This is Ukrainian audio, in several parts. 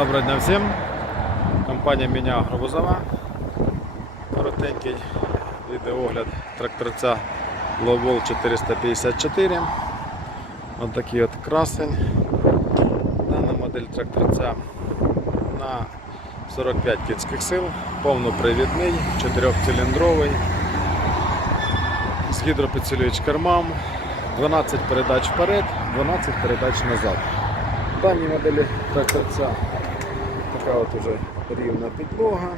Доброго дня всім. Компанія Міня Агровозова. Коротенький відеогляд тракторця Lowell 454. Ось такий от красень. Дана модель тракторця на 45 кінських сил, повнопривідний, 4-циліндровий, з гідропідсилювач кермам, 12 передач вперед, 12 передач назад. В даній моделі тракторця така от уже рівна підлога.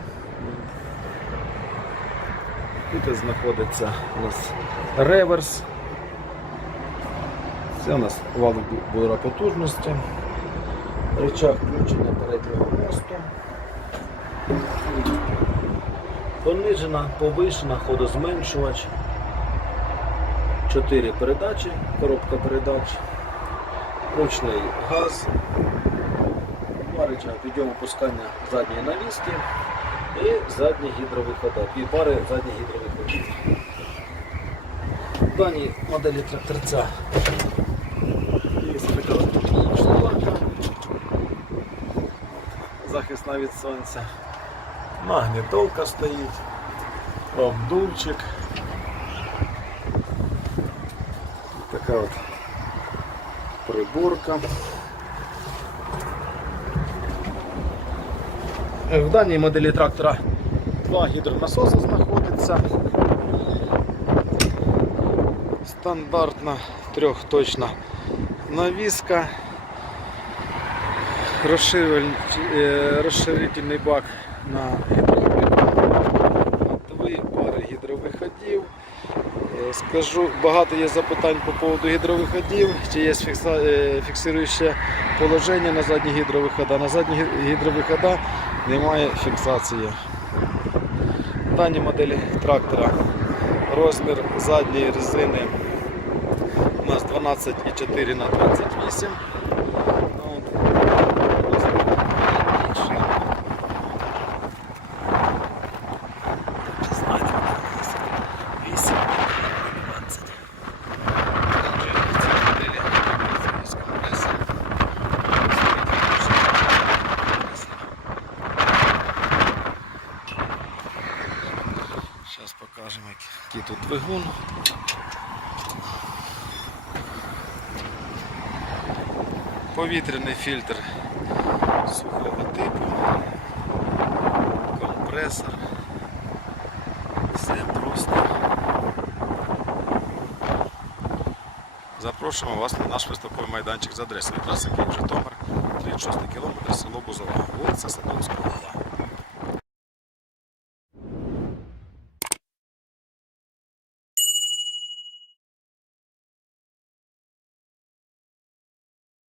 Тут знаходиться у нас реверс. Це у нас вал бура потужності, рычаг включення переднього мосту, понижена, повишена, ходозменшувач, 4 передачі, коробка передач, ручний газ, два рычага підйому опускання задньої навіски і задні гідровиходи, дві пари задніх гідровиходів. В даній моделі тракторця є така захисна від сонця, магнітолка стоїть, обдувчик. Така от приборка. В даній моделі трактора два гідронасоси знаходяться. Стандартна трьохточна навіска, розширюваль- е, розширительний бак на дві Скажу, багато є запитань по поводу гідровиходів, чи є е, фіксуюче положення на задні гідровихода. На задні гі- гідровихода немає фіксації. В даній моделі трактора розмір задньої резини у нас 12,4 на 28. От. Розмір передньої шини. Знаєте, у нас 8 на 20. Отже, в цій моделі з компресором. Зараз покажемо, який тут двигун. Повітряний фільтр сухого типу, компресор. Все просто. Запрошуємо вас на наш виставковий майданчик за адресою Київ Житомир, 36 км, село Бузова, вулиця Садовського. 2.